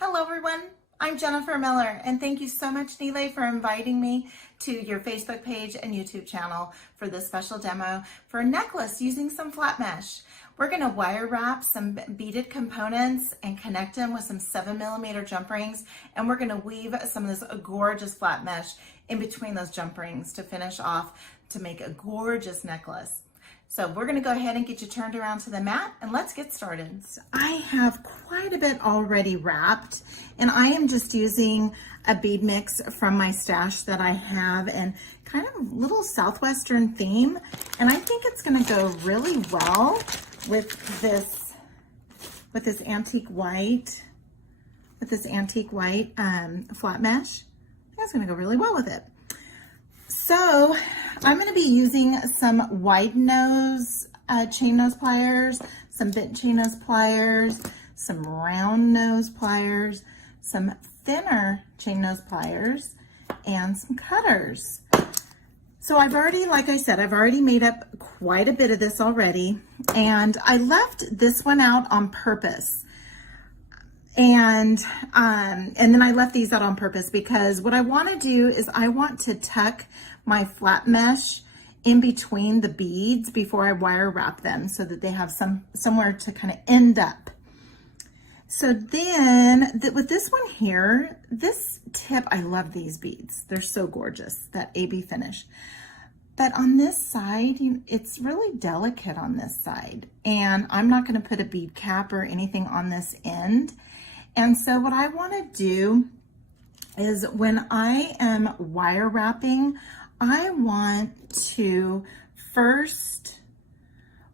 Hello everyone, I'm Jenifer Miller and thank you so much Nile for inviting me to your Facebook page and YouTube channel for this special demo for a necklace using some flat mesh. We're going to wire wrap some beaded components and connect them with some 7mm jump rings, and we're going to weave some of this gorgeous flat mesh in between those jump rings to finish off to make a gorgeous necklace. So we're going to go ahead and get you turned around to the mat and let's get started. So I have quite a bit already wrapped, and I am just using a bead mix from my stash that I have and kind of little southwestern theme. And I think it's going to go really well with this antique white, flat mesh. I think it's going to go really well with it. So I'm going to be using some wide nose chain nose pliers, some bent chain nose pliers, some round nose pliers, some thinner chain nose pliers, and some cutters. So I've already, like I said, I've already made up quite a bit of this already, and I left this one out on purpose. And then I left these out on purpose because what I want to do is I want to tuck my flat mesh in between the beads before I wire wrap them so that they have somewhere to kind of end up. So then with this one here, this tip, I love these beads. They're so gorgeous, that AB finish. But on this side, it's really delicate on this side. And I'm not going to put a bead cap or anything on this end. And so what I want to do is when I am wire wrapping, I want to first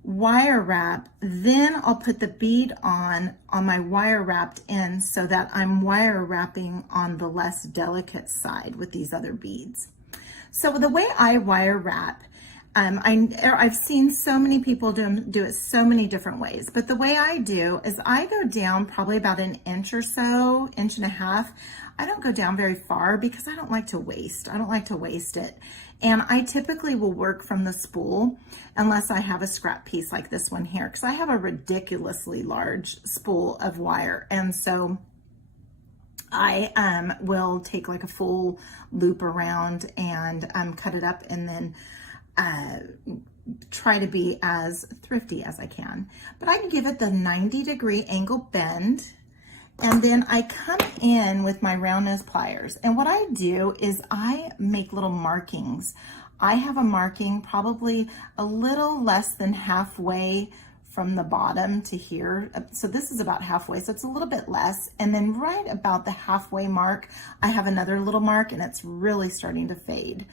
wire wrap, then I'll put the bead on my wire wrapped end so that I'm wire wrapping on the less delicate side with these other beads. So the way I wire wrap, I've seen so many people do it so many different ways, but the way I do is I go down probably about an inch or so, inch and a half. I don't go down very far because I don't like to waste. I don't like to waste it. And I typically will work from the spool unless I have a scrap piece like this one here, because I have a ridiculously large spool of wire. And so I will take like a full loop around and cut it up and then try to be as thrifty as I can. But I can give it the 90-degree angle bend, and then I come in with my round nose pliers. And what I do is I make little markings. I have a marking probably a little less than halfway from the bottom to here. So this is about halfway, so it's a little bit less. And then right about the halfway mark, I have another little mark, and it's really starting to fade.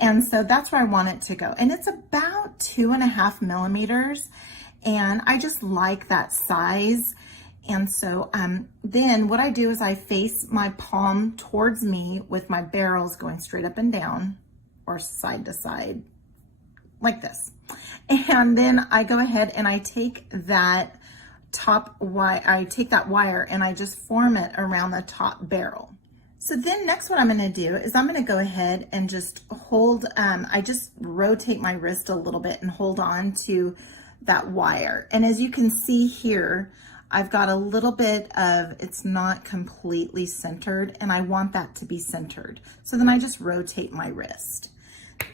And so that's where I want it to go. And it's about 2.5 millimeters. And I just like that size. And so then what I do is I face my palm towards me with my barrels going straight up and down or side to side like this. And then I go ahead and I take that wire and I just form it around the top barrel. So then next what I'm going to do is I'm going to go ahead and just hold, I just rotate my wrist a little bit and hold on to that wire. And as you can see here, I've got a little bit of, it's not completely centered, and I want that to be centered. So then I just rotate my wrist.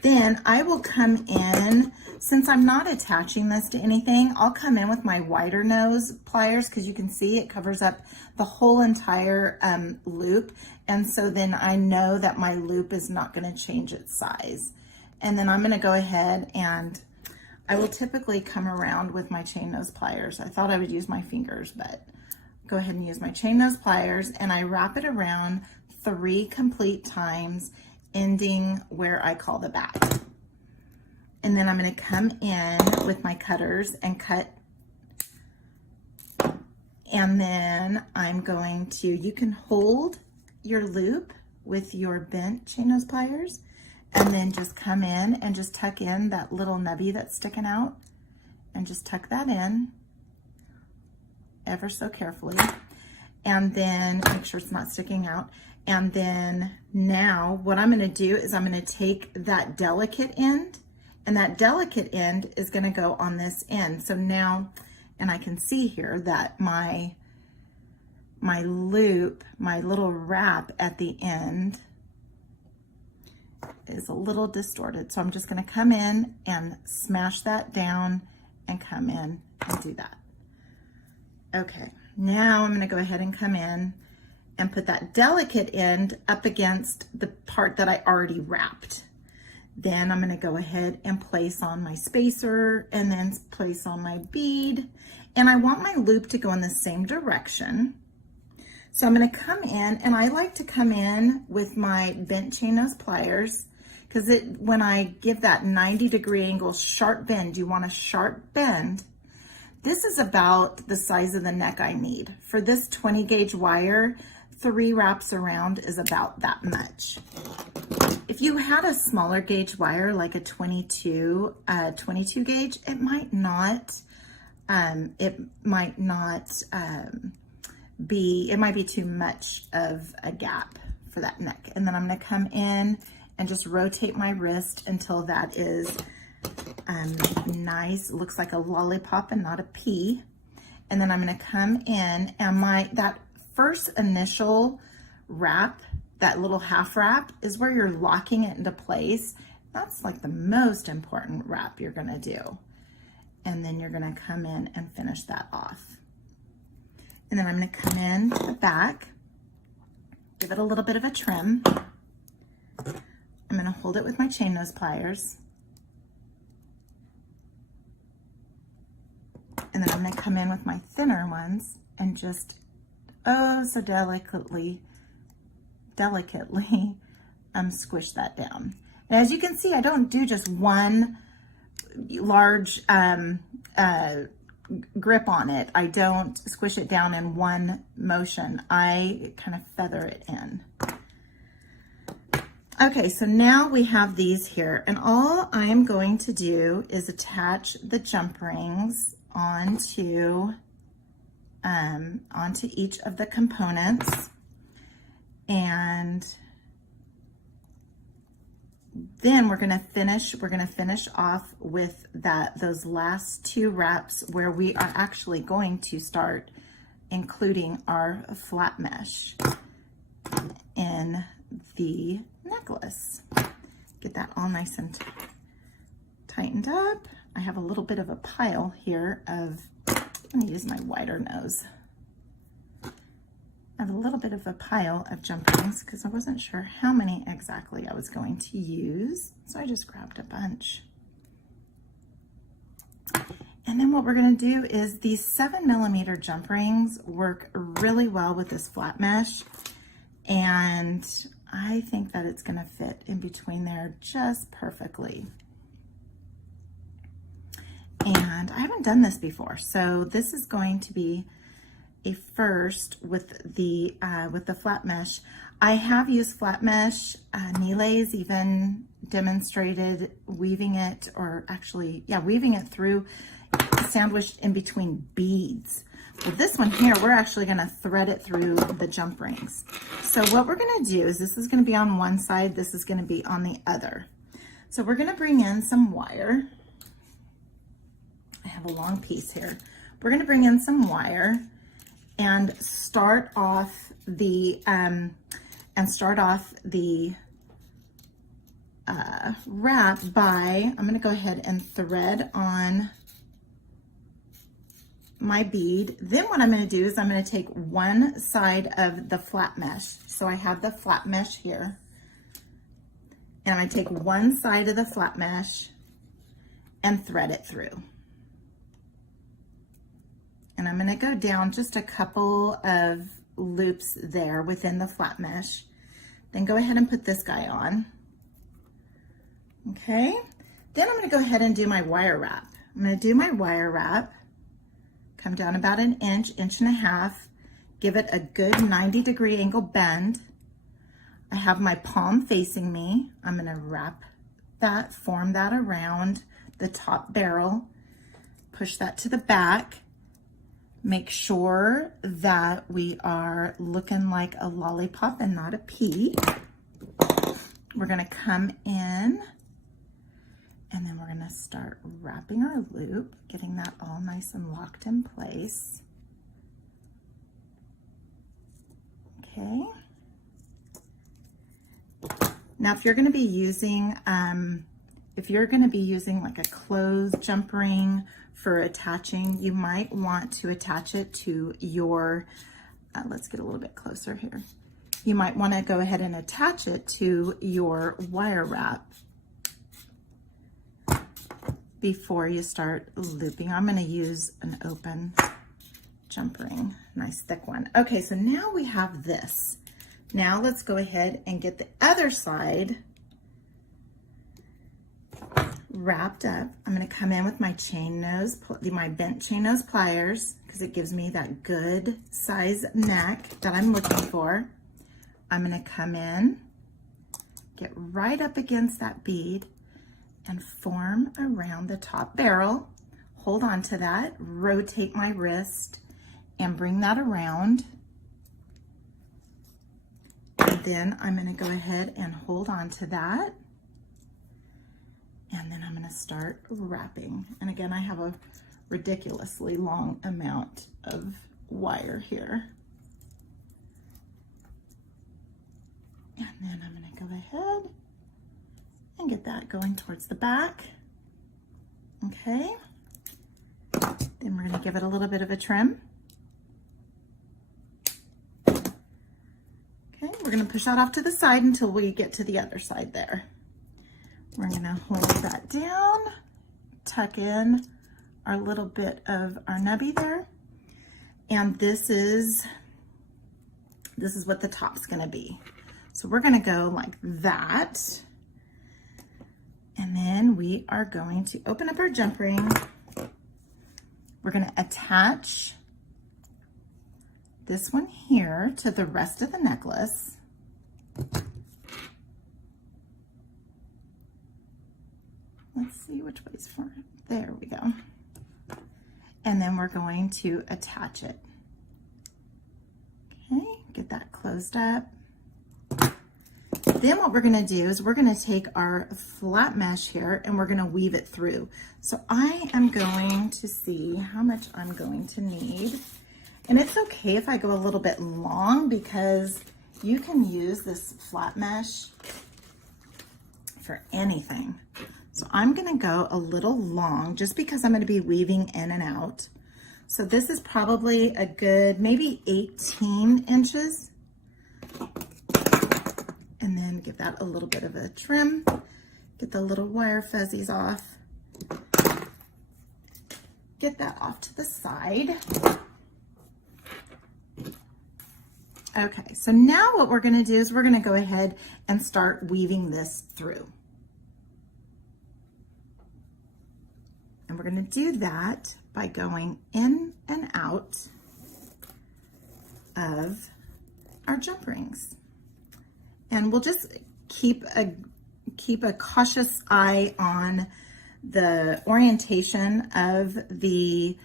Then I will come in, since I'm not attaching this to anything, I'll come in with my wider nose pliers because you can see it covers up the whole entire loop. And so then I know that my loop is not going to change its size. And then I'm going to go ahead and I will typically come around with my chain nose pliers. I thought I would use my fingers, but go ahead and use my chain nose pliers, and I wrap it around 3 complete times, ending where I call the back. And then I'm going to come in with my cutters and cut. And then I'm going to, you can hold your loop with your bent chain nose pliers, and then just come in and just tuck in that little nubby that's sticking out, and just tuck that in ever so carefully, and then make sure it's not sticking out. And then now what I'm going to do is I'm going to take that delicate end, and that delicate end is going to go on this end. So now, and I can see here that my my loop, my little wrap at the end is a little distorted. So I'm just gonna come in and smash that down and come in and do that. Okay, now I'm gonna go ahead and come in and put that delicate end up against the part that I already wrapped. Then I'm gonna go ahead and place on my spacer and then place on my bead. And I want my loop to go in the same direction. So I'm gonna come in, and I like to come in with my bent chain nose pliers, because when I give that 90-degree angle sharp bend, you want a sharp bend. This is about the size of the neck I need. For this 20 gauge wire, 3 wraps around is about that much. If you had a smaller gauge wire, like a 22 gauge, it might not be too much of a gap for that neck. And then I'm gonna come in and just rotate my wrist until that is nice. It looks like a lollipop and not a pea. And then I'm gonna come in, and that first initial wrap, that little half wrap, is where you're locking it into place. That's like the most important wrap you're gonna do. And then you're gonna come in and finish that off. And then I'm gonna come in the back, give it a little bit of a trim. I'm gonna hold it with my chain nose pliers. And then I'm gonna come in with my thinner ones and just, oh, so delicately squish that down. And as you can see, I don't do just one large grip on it. I don't squish it down in one motion. I kind of feather it in. Okay, so now we have these here, and all I am going to do is attach the jump rings onto each of the components, and then we're gonna finish off with those last 2 wraps where we are actually going to start including our flat mesh in the necklace. Get that all nice and tightened up. I have a little bit of a pile here of, let me use my wider nose. I have a little bit of a pile of jump rings because I wasn't sure how many exactly I was going to use. So I just grabbed a bunch. And then what we're gonna do is these 7mm jump rings work really well with this flat mesh. And I think that it's gonna fit in between there just perfectly. And I haven't done this before, so this is going to be a first with the flat mesh. I have used flat mesh. Nile's even demonstrated weaving it, or actually, yeah, weaving it through, sandwiched in between beads. With this one here, we're actually gonna thread it through the jump rings. So what we're gonna do is, this is gonna be on one side, this is gonna be on the other. So we're gonna bring in some wire. I have a long piece here. We're gonna bring in some wire and start off the wrap by, I'm gonna go ahead and thread on my bead. Then what I'm gonna do is I'm gonna take one side of the flat mesh. So I have the flat mesh here. And I'm gonna take one side of the flat mesh and thread it through. And I'm gonna go down just a couple of loops there within the flat mesh. Then go ahead and put this guy on. Okay, then I'm gonna go ahead and do my wire wrap. I'm gonna do my wire wrap, come down about an inch, inch and a half, give it a good 90-degree angle bend. I have my palm facing me. I'm gonna wrap that, form that around the top barrel, push that to the back. Make sure that we are looking like a lollipop and not a pea. We're gonna come in, and then we're gonna start wrapping our loop, getting that all nice and locked in place. Okay. Now, if you're going to be using, like a closed jump ring for attaching, you might want to attach it to your, let's get a little bit closer here. You might want to go ahead and attach it to your wire wrap before you start looping. I'm going to use an open jump ring, nice thick one. Okay, so now we have this. Now let's go ahead and get the other side wrapped up. I'm going to come in with my my bent chain nose pliers, because it gives me that good size neck that I'm looking for. I'm going to come in, get right up against that bead, and form around the top barrel. Hold on to that, rotate my wrist, and bring that around. And then I'm going to go ahead and hold on to that. And then I'm going to start wrapping. And again, I have a ridiculously long amount of wire here. And then I'm going to go ahead and get that going towards the back. Okay. Then we're going to give it a little bit of a trim. Okay, we're going to push that off to the side until we get to the other side there. We're going to hold that down, tuck in our little bit of our nubby there. And this is what the top's going to be. So we're going to go like that. And then we are going to open up our jump ring. We're going to attach this one here to the rest of the necklace. Let's see which way's for. There we go. And then we're going to attach it. Okay, get that closed up. Then what we're going to do is we're going to take our flat mesh here and we're going to weave it through. So I am going to see how much I'm going to need. And it's okay if I go a little bit long, because you can use this flat mesh for anything. So I'm going to go a little long just because I'm going to be weaving in and out. So this is probably a good maybe 18 inches. And then give that a little bit of a trim. Get the little wire fuzzies off. Get that off to the side. Okay, so now what we're going to do is we're going to go ahead and start weaving this through. And we're going to do that by going in and out of our jump rings. And we'll just keep a cautious eye on the orientation of the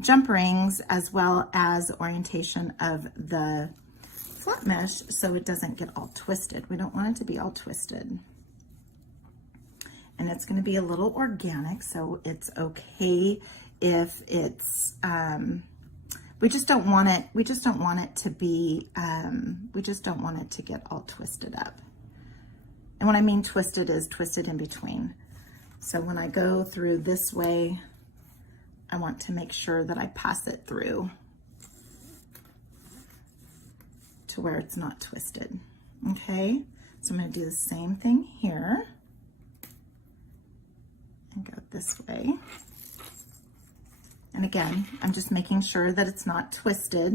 jump rings, as well as orientation of the flat mesh, so it doesn't get all twisted. We don't want it to be all twisted. And it's going to be a little organic, so it's okay if it's we just don't want it to be we just don't want it to get all twisted up. And when I mean twisted, is twisted in between. So when I go through this way, I want to make sure that I pass it through to where it's not twisted. Okay, so I'm going to do the same thing here and go this way. And again, I'm just making sure that it's not twisted.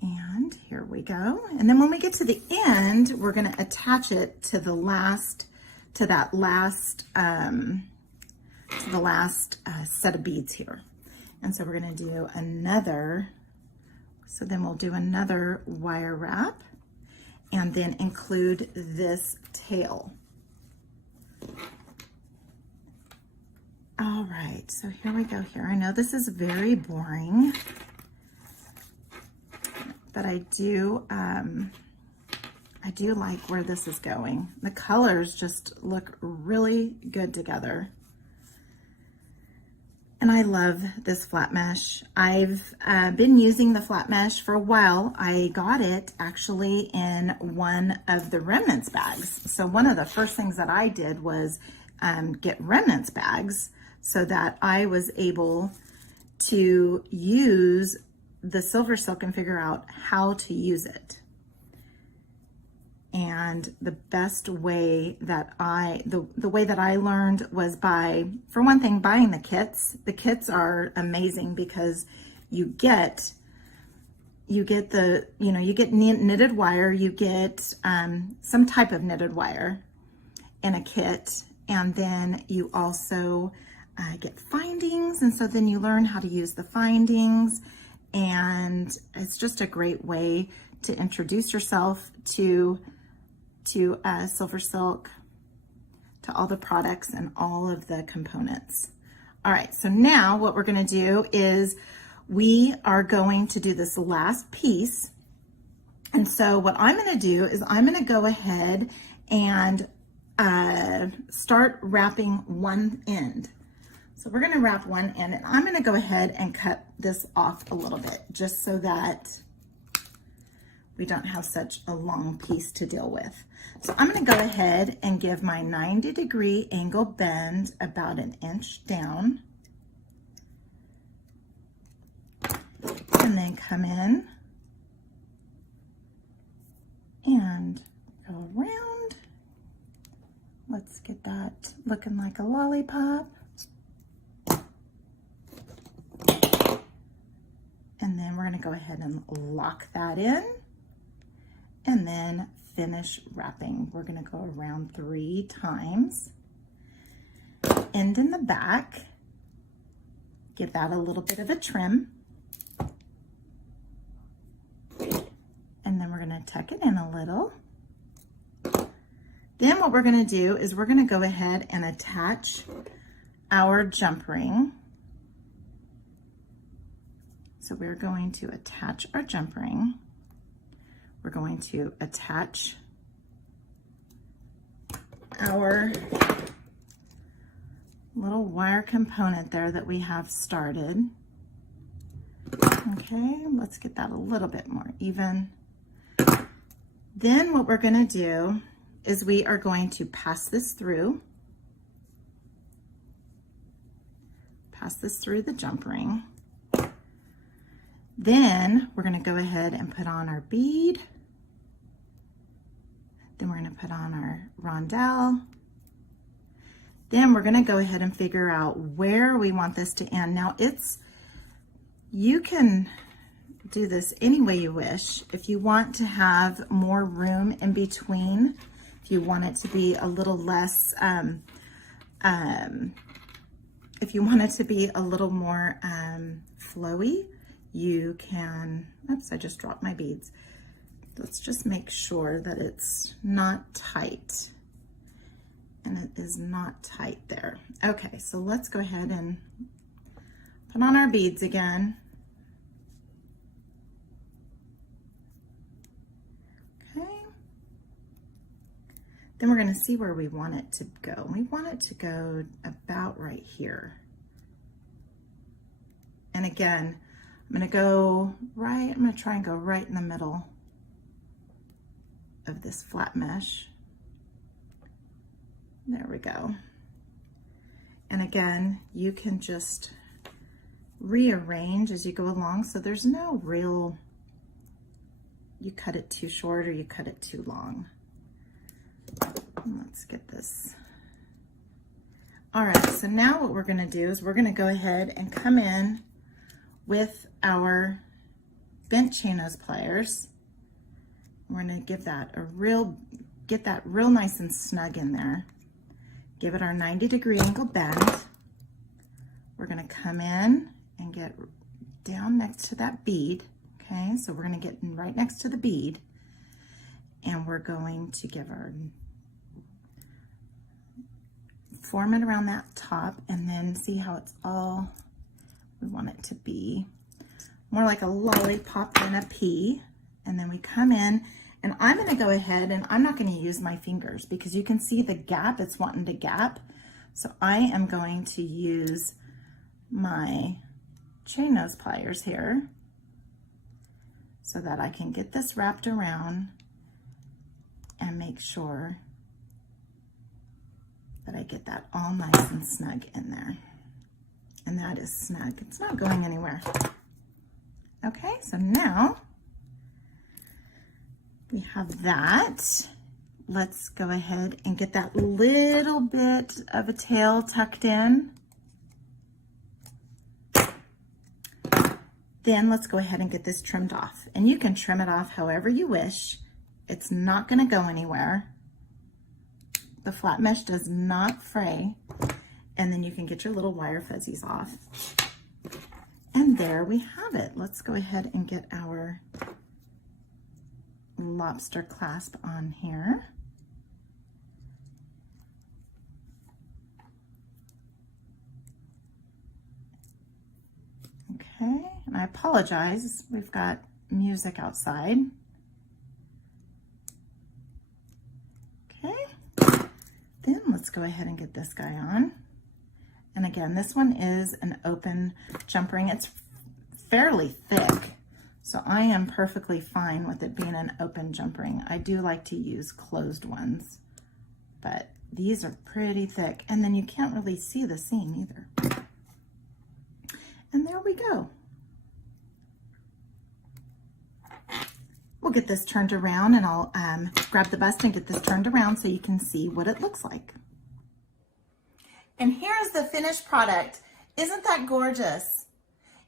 And here we go. And then when we get to the end, we're going to attach it to the last set of beads here. And so we're going to do another, so then we'll do another wire wrap and then include this tail. All right, so here we go here. I know this is very boring, but I do like where this is going. The colors just look really good together. And I love this flat mesh. I've been using the flat mesh for a while. I got it actually in one of the remnants bags. So one of the first things that I did was get remnants bags so that I was able to use the SilverSilk and figure out how to use it. And the best way that the way that I learned was by, for one thing, buying the kits. The kits are amazing because you get the, you get knitted wire, you get some type of knitted wire in a kit, and then you also get findings, and so then you learn how to use the findings, and it's just a great way to introduce yourself to SilverSilk, to all the products and all of the components. All right, so now what we're going to do is we are going to do this last piece. And so what I'm going to do is I'm going to go ahead and start wrapping one end. So we're going to wrap one end, and I'm going to go ahead and cut this off a little bit just so that we don't have such a long piece to deal with. So I'm going to go ahead and give my 90-degree angle bend about an inch down, and then come in and go around. Let's get that looking like a lollipop. And then we're going to go ahead and lock that in and then finish wrapping. We're going to go around 3 times. End in the back. Give that a little bit of a trim. And then we're going to tuck it in a little. Then what we're going to do is we're going to go ahead and attach our jump ring. So we're going to attach our jump ring. We're going to attach our little wire component there that we have started. Okay, let's get that a little bit more even. Then what we're going to do is we are going to pass this through the jump ring. Then we're going to go ahead and put on our bead. Then we're going to put on our rondelle. Then we're going to go ahead and figure out where we want this to end. Now you can do this any way you wish. If you want to have more room in between, if you want it to be a little less, if you want it to be a little more flowy, you can, oops, I just dropped my beads. Let's just make sure that it's not tight. And it is not tight there. Okay, so let's go ahead and put on our beads again. Okay. Then we're gonna see where we want it to go. We want it to go about right here. And again, I'm gonna try and go right in the middle of this flat mesh. There we go. And again, you can just rearrange as you go along, so there's no real, you cut it too short or you cut it too long. Let's get this. All right, so now what we're gonna do is we're gonna go ahead and come in with our bent chain nose pliers. We're gonna give that get that real nice and snug in there. Give it our 90-degree angle bend. We're gonna come in and get down next to that bead. Okay, so we're gonna get right next to the bead, and we're going to give our, form it around that top, and then see how it's all, we want it to be more like a lollipop than a pea. And then we come in, and I'm gonna go ahead and I'm not gonna use my fingers because you can see the gap, it's wanting to gap. So I am going to use my chain nose pliers here so that I can get this wrapped around and make sure that I get that all nice and snug in there. And that is snug. It's not going anywhere. Okay, so now we have that. Let's go ahead and get that little bit of a tail tucked in. Then let's go ahead and get this trimmed off. And you can trim it off however you wish. It's not gonna go anywhere. The flat mesh does not fray. And then you can get your little wire fuzzies off. And there we have it. Let's go ahead and get our lobster clasp on here. Okay, and I apologize, we've got music outside. Okay, then let's go ahead and get this guy on. And again, this one is an open jump ring. It's fairly thick, so I am perfectly fine with it being an open jump ring. I do like to use closed ones, but these are pretty thick, and then you can't really see the seam either. And there we go. We'll get this turned around, and I'll grab the bust and get this turned around so you can see what it looks like. And here's the finished product. Isn't that gorgeous?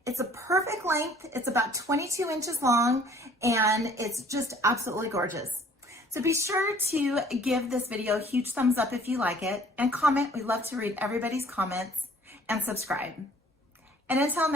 It's a perfect length. It's about 22 inches long, and it's just absolutely gorgeous. So be sure to give this video a huge thumbs up if you like it, and comment. We love to read everybody's comments, and subscribe. And until next